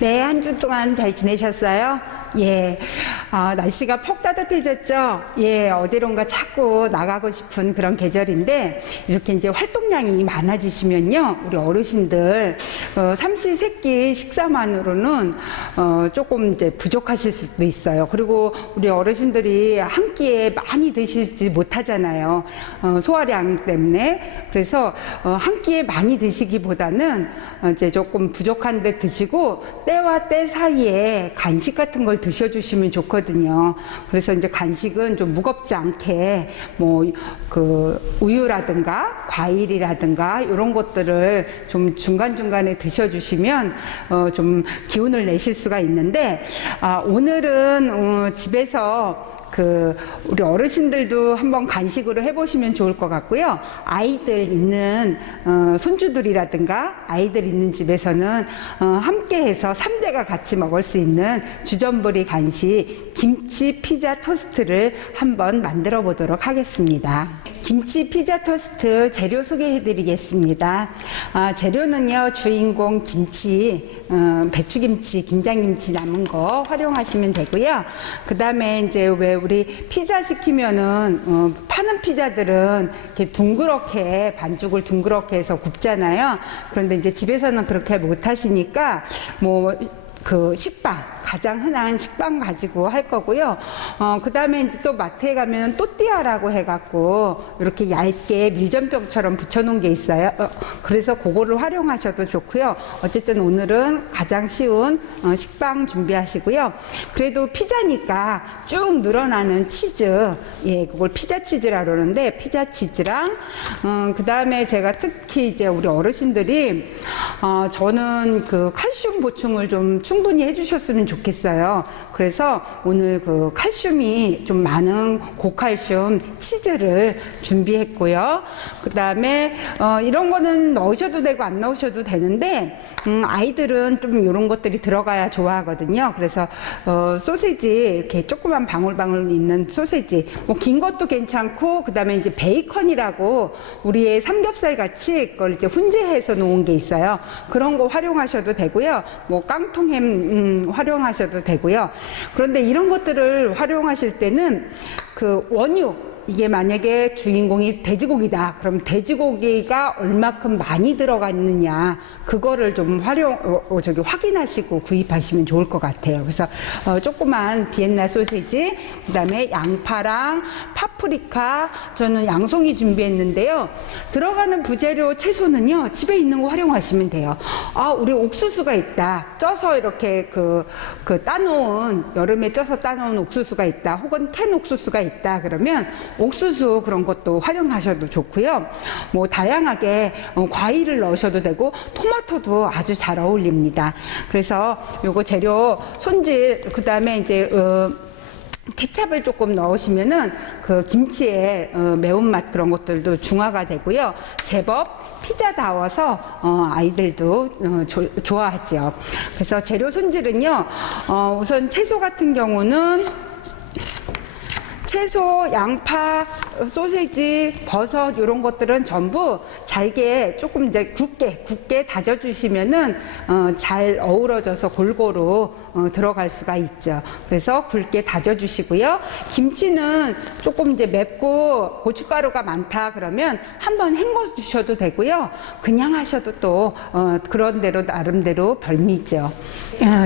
네, 한 주 동안 잘 지내셨어요? 예. 날씨가 퍽 따뜻해졌죠? 예, 어디론가 자꾸 나가고 싶은 그런 계절인데, 이렇게 이제 활동량이 많아지시면요, 우리 어르신들, 삼시세끼 식사만으로는, 조금 이제 부족하실 수도 있어요. 그리고 우리 어르신들이 한 끼에 많이 드시지 못하잖아요. 소화량 때문에. 그래서, 한 끼에 많이 드시기보다는, 이제 조금 부족한데 드시고, 때와 때 사이에 간식 같은 걸 드셔주시면 좋거든요. 그래서 이제 간식은 좀 무겁지 않게 우유라든가 과일이라든가 이런 것들을 좀 중간중간에 드셔주시면 좀 기운을 내실 수가 있는데, 오늘은 집에서 우리 어르신들도 한번 간식으로 해보시면 좋을 것 같고요. 아이들 있는, 손주들이라든가 아이들 있는 집에서는, 함께 해서 3대가 같이 먹을 수 있는 주전부리 간식, 김치 피자 토스트를 한번 만들어 보도록 하겠습니다. 김치 피자 토스트 재료 소개해 드리겠습니다. 재료는요, 주인공 김치, 배추김치, 김장김치 남은 거 활용하시면 되고요. 그 다음에 이제 왜 우리 피자 시키면은, 파는 피자들은 이렇게 둥그렇게, 반죽을 둥그렇게 해서 굽잖아요. 그런데 이제 집에서는 그렇게 못 하시니까, 식빵, 가장 흔한 식빵 가지고 할 거고요. 그 다음에 이제 또 마트에 가면 또띠아라고 해갖고 이렇게 얇게 밀전병처럼 붙여놓은 게 있어요. 그래서 그거를 활용하셔도 좋고요. 어쨌든 오늘은 가장 쉬운 식빵 준비하시고요. 그래도 피자니까 쭉 늘어나는 치즈, 예, 그걸 피자 치즈라 그러는데 피자 치즈랑, 그 다음에 제가 특히 이제 우리 어르신들이, 저는 칼슘 보충을 좀 충분히 해주셨으면 좋겠어요. 그래서 오늘 칼슘이 좀 많은 고칼슘 치즈를 준비했고요. 그 다음에 이런 거는 넣으셔도 되고 안 넣으셔도 되는데, 아이들은 좀 이런 것들이 들어가야 좋아하거든요. 그래서 소세지 이렇게 조그만 방울방울 있는 소세지, 긴 것도 괜찮고, 그 다음에 이제 베이컨이라고 우리의 삼겹살 같이 그걸 이제 훈제해서 놓은 게 있어요. 그런 거 활용하셔도 되고요. 깡통햄 활용하셔도 되고요. 그런데 이런 것들을 활용하실 때는 원유, 이게 만약에 주인공이 돼지고기다. 그럼 돼지고기가 얼마큼 많이 들어가 있느냐. 그거를 좀 확인하시고 구입하시면 좋을 것 같아요. 그래서, 조그만 비엔나 소세지, 그 다음에 양파랑 파프리카, 저는 양송이 준비했는데요. 들어가는 부재료 채소는요, 집에 있는 거 활용하시면 돼요. 우리 옥수수가 있다. 쪄서 이렇게 따놓은, 여름에 쪄서 따놓은 옥수수가 있다. 혹은 캔 옥수수가 있다. 그러면 옥수수 그런 것도 활용하셔도 좋고요. 다양하게 과일을 넣으셔도 되고 토마토도 아주 잘 어울립니다. 그래서 요거 재료 손질, 그 다음에 이제 케찹을 조금 넣으시면은 김치의 매운맛 그런 것들도 중화가 되고요. 제법 피자다워서 아이들도 좋아하죠. 그래서 재료 손질은요, 우선 채소 같은 경우는 채소, 양파, 소세지, 버섯 이런 것들은 전부 잘게 조금 이제 굵게 다져주시면은 잘 어우러져서 골고루 들어갈 수가 있죠. 그래서 굵게 다져주시고요. 김치는 조금 이제 맵고 고춧가루가 많다 그러면 한번 헹궈 주셔도 되고요. 그냥 하셔도 또 그런 대로 나름대로 별미죠.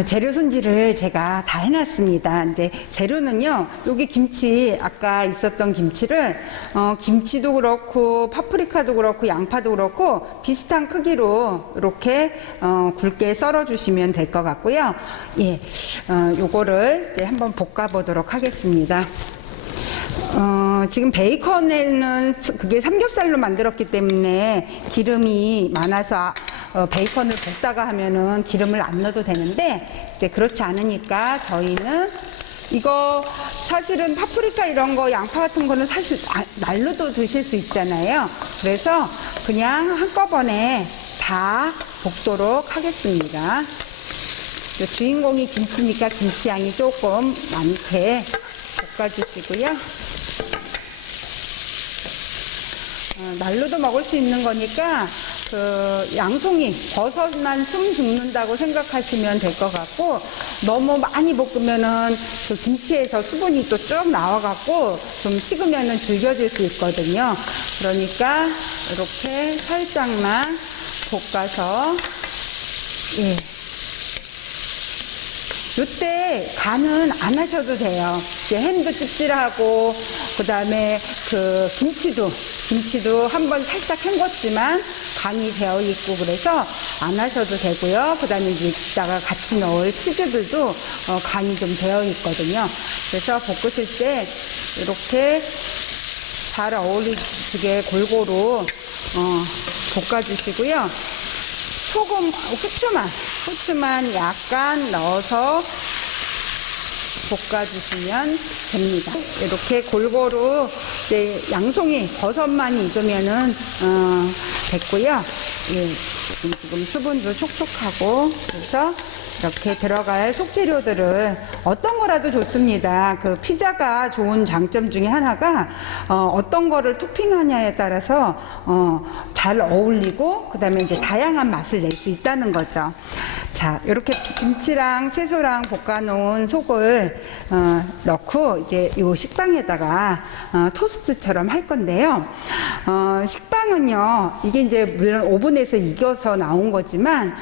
재료 손질을 제가 다 해놨습니다. 이제 재료는요, 여기 김치, 아까 있었던 김치를 김치도 그렇고 파프리카도 그렇고 양파도 그렇고 비슷한 크기로 이렇게 굵게 썰어 주시면 될 것 같고요. 예, 요거를 이제 한번 볶아 보도록 하겠습니다. 지금 베이컨에는 그게 삼겹살로 만들었기 때문에 기름이 많아서 베이컨을 볶다가 하면은 기름을 안 넣어도 되는데, 이제 그렇지 않으니까 저희는 이거 사실은 파프리카 이런 거, 양파 같은 거는 사실 날로도 드실 수 있잖아요. 그래서 그냥 한꺼번에 다 볶도록 하겠습니다. 주인공이 김치니까 김치 양이 조금 많게 볶아주시고요. 날로도 먹을 수 있는 거니까 양송이 버섯만 숨 죽는다고 생각하시면 될 것 같고, 너무 많이 볶으면은 그 김치에서 수분이 또 쭉 나와갖고 좀 식으면은 질겨질 수 있거든요. 그러니까 이렇게 살짝만 볶아서, 예. 이때 간은 안 하셔도 돼요. 이제 햄도 찝찝하고, 그 다음에 그 김치도 한번 살짝 헹궜지만 간이 되어 있고, 그래서 안 하셔도 되고요. 그 다음에 이따가 같이 넣을 치즈들도 간이 좀 되어 있거든요. 그래서 볶으실 때 이렇게 잘 어울리게 골고루 볶아주시고요. 소금, 후추만 약간 넣어서 볶아주시면 됩니다. 이렇게 골고루 이제 양송이 버섯만 익으면은 됐고요. 예, 지금 수분도 촉촉하고, 그래서 이렇게 들어갈 속재료들을 어떤 거라도 좋습니다. 그 피자가 좋은 장점 중에 하나가 어떤 거를 토핑하냐에 따라서 잘 어울리고, 그 다음에 이제 다양한 맛을 낼 수 있다는 거죠. 자, 이렇게 김치랑 채소랑 볶아놓은 속을 넣고 이제 요 식빵에다가 토스트처럼 할 건데요. 식빵은요, 이게 이제 물론 오븐에서 익어서 나온 거지만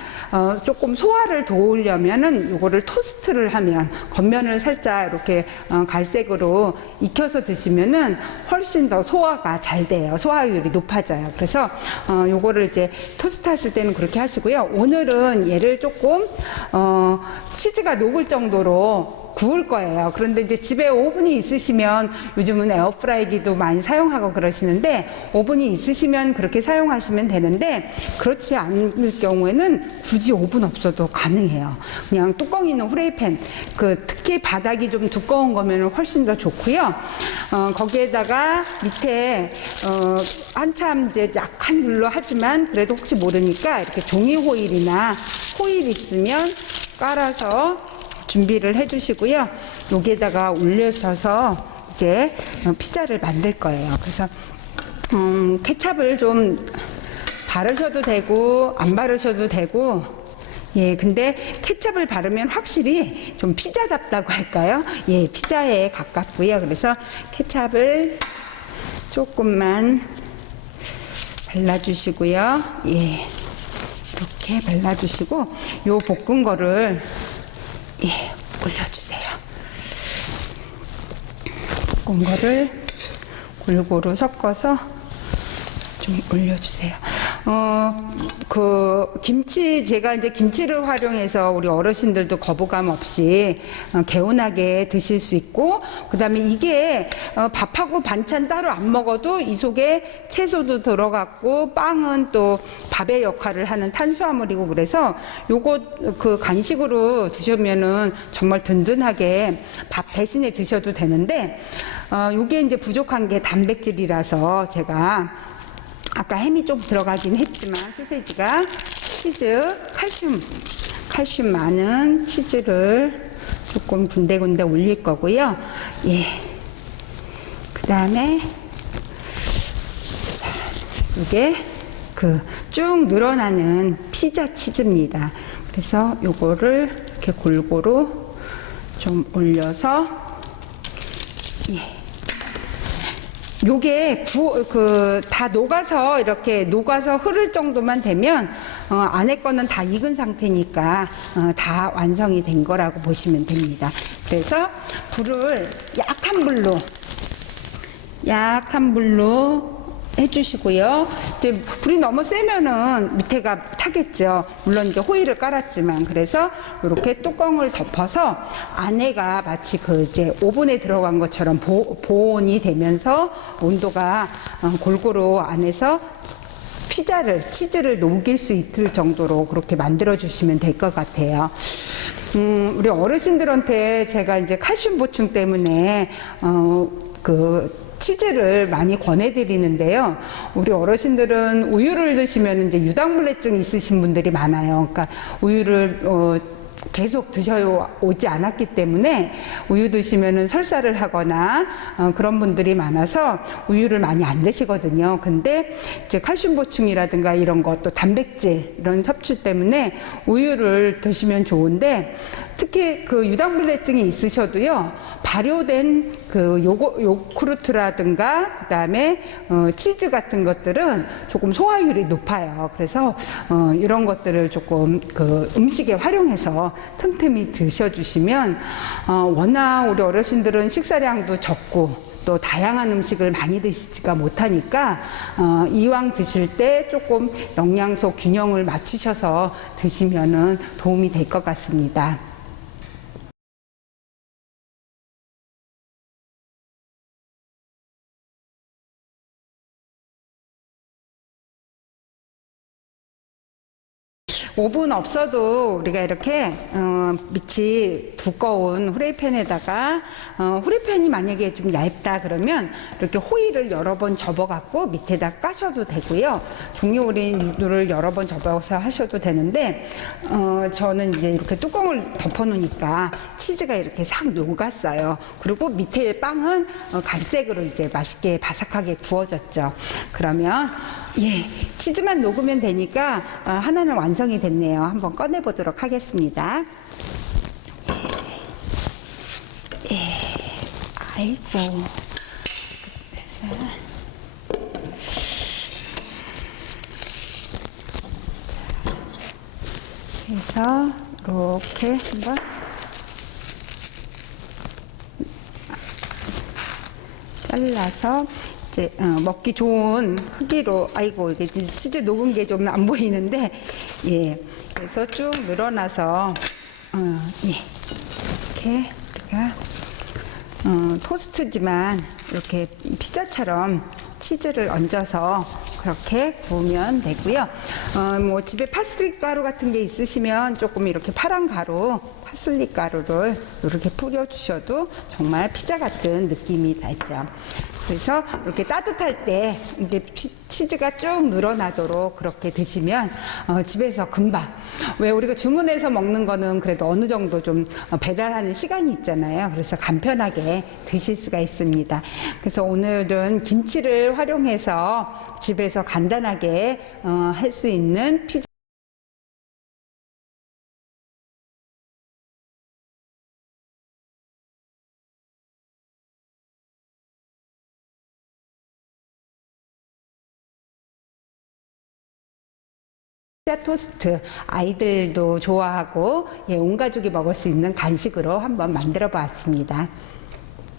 조금 소화를 도우려면은 요거를 토스트를 하면, 겉면을 살짝 이렇게 갈색으로 익혀서 드시면은 훨씬 더 소화가 잘 돼요. 소화율이 높아져요. 그래서 요거를 이제 토스트 하실 때는 그렇게 하시고요. 오늘은 얘를 조금 치즈가 녹을 정도로 구울 거예요. 그런데 이제 집에 오븐이 있으시면, 요즘은 에어프라이기도 많이 사용하고 그러시는데, 오븐이 있으시면 그렇게 사용하시면 되는데, 그렇지 않을 경우에는 굳이 오븐 없어도 가능해요. 그냥 뚜껑 있는 후라이팬, 특히 바닥이 좀 두꺼운 거면 훨씬 더 좋고요. 거기에다가 밑에 한참 이제 약한 불로 하지만 그래도 혹시 모르니까 이렇게 종이 호일이나 호일 있으면 깔아서 준비를 해 주시고요. 여기에다가 올려셔서 이제 피자를 만들 거예요. 그래서 케찹을 좀 바르셔도 되고 안 바르셔도 되고, 예, 근데 케찹을 바르면 확실히 좀 피자답다고 할까요? 예, 피자에 가깝고요. 그래서 케찹을 조금만 발라주시고요. 예, 이렇게 발라주시고, 요 볶은 거를, 예, 올려주세요. 볶은 거를 골고루 섞어서 좀 올려주세요. 제가 이제 김치를 활용해서 우리 어르신들도 거부감 없이 개운하게 드실 수 있고, 그 다음에 이게 밥하고 반찬 따로 안 먹어도 이 속에 채소도 들어갔고, 빵은 또 밥의 역할을 하는 탄수화물이고, 그래서 요거 간식으로 드시면은 정말 든든하게 밥 대신에 드셔도 되는데, 요게 이제 부족한 게 단백질이라서 제가 아까 햄이 좀 들어가긴 했지만, 소세지가 치즈, 칼슘 많은 치즈를 조금 군데군데 올릴 거고요. 예. 그 다음에, 자, 이게 쭉 늘어나는 피자 치즈입니다. 그래서 요거를 이렇게 골고루 좀 올려서, 예. 요게 다 녹아서 이렇게 녹아서 흐를 정도만 되면 안에 거는 다 익은 상태니까 다 완성이 된 거라고 보시면 됩니다. 그래서 불을 약한 불로 해주시고요. 이제 불이 너무 세면은 밑에가 타겠죠. 물론 이제 호일을 깔았지만, 그래서 이렇게 뚜껑을 덮어서 안에가 마치 이제 오븐에 들어간 것처럼 보온이 되면서 온도가 골고루 안에서 치즈를 녹일 수 있을 정도로 그렇게 만들어 주시면 될 것 같아요. 우리 어르신들한테 제가 이제 칼슘 보충 때문에 치즈를 많이 권해드리는데요. 우리 어르신들은 우유를 드시면 이제 유당불내증 있으신 분들이 많아요. 그러니까 우유를 계속 드셔오지 않았기 때문에 우유 드시면은 설사를 하거나 그런 분들이 많아서 우유를 많이 안 드시거든요. 근데 이제 칼슘 보충이라든가 이런 것, 또 단백질 이런 섭취 때문에 우유를 드시면 좋은데, 특히 그 유당불내증이 있으셔도요, 발효된 그 요구르트라든가 그다음에 치즈 같은 것들은 조금 소화율이 높아요. 그래서 이런 것들을 조금 그 음식에 활용해서 틈틈이 드셔주시면, 워낙 우리 어르신들은 식사량도 적고 또 다양한 음식을 많이 드시지가 못하니까 이왕 드실 때 조금 영양소 균형을 맞추셔서 드시면은 도움이 될 것 같습니다. 오븐 없어도 우리가 이렇게 밑이 두꺼운 후라이팬에다가, 후라이팬이 만약에 좀 얇다 그러면 이렇게 호일을 여러 번 접어 갖고 밑에다 까셔도 되고요. 종이호일을 여러 번 접어서 하셔도 되는데, 저는 이제 이렇게 뚜껑을 덮어 놓으니까 치즈가 이렇게 싹 녹았어요. 그리고 밑에 빵은 갈색으로 이제 맛있게 바삭하게 구워졌죠. 그러면 치즈만 녹으면 되니까 하나는 완성이 됐네요. 한번 꺼내 보도록 하겠습니다. 아이고. 그래서 이렇게 한번 잘라서 이제 먹기 좋은 크기로, 아이고 이게 치즈 녹은 게 좀 안 보이는데, 그래서 쭉 늘어나서 이렇게 우리가 토스트지만 이렇게 피자처럼 치즈를 얹어서 그렇게 구우면 되고요. 뭐 집에 파슬리 가루 같은 게 있으시면 조금 이렇게 파란 가루, 파슬리 가루를 이렇게 뿌려 주셔도 정말 피자 같은 느낌이 나죠. 그래서 이렇게 따뜻할 때 이게 치즈가 쭉 늘어나도록 그렇게 드시면 집에서 금방, 왜 우리가 주문해서 먹는 거는 그래도 어느 정도 좀 배달하는 시간이 있잖아요. 그래서 간편하게 드실 수가 있습니다. 그래서 오늘은 김치를 활용해서 집에서 간단하게 할 수 있는 피자 토스트, 아이들도 좋아하고 온 가족이 먹을 수 있는 간식으로 한번 만들어 보았습니다.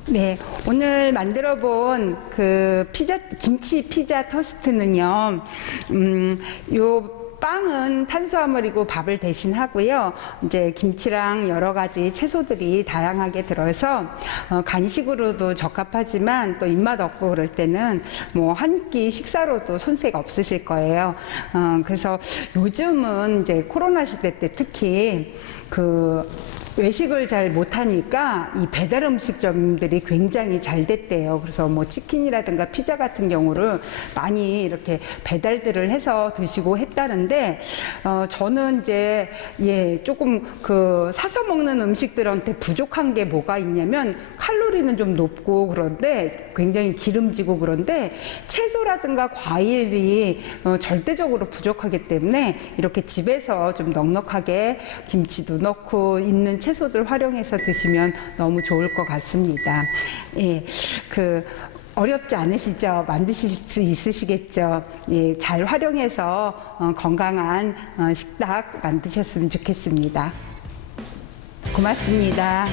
네, 오늘 만들어 본 그 김치 피자 토스트는요, 요 빵은 탄수화물이고 밥을 대신 하고요. 이제 김치랑 여러 가지 채소들이 다양하게 들어서 간식으로도 적합하지만 또 입맛 없고 그럴 때는 뭐 한 끼 식사로도 손색 없으실 거예요. 그래서 요즘은 이제 코로나 시대 때 특히 그 외식을 잘 못하니까 이 배달 음식점들이 굉장히 잘 됐대요. 그래서 뭐 치킨이라든가 피자 같은 경우를 많이 이렇게 배달들을 해서 드시고 했다는데, 저는 이제 조금 그 사서 먹는 음식들한테 부족한 게 뭐가 있냐면, 칼로리는 좀 높고 그런데 굉장히 기름지고 그런데 채소라든가 과일이 절대적으로 부족하기 때문에 이렇게 집에서 좀 넉넉하게 김치도 넣고 있는 채소들 활용해서 드시면 너무 좋을 것 같습니다. 어렵지 않으시죠? 만드실 수 있으시겠죠? 잘 활용해서 건강한 식탁 만드셨으면 좋겠습니다. 고맙습니다.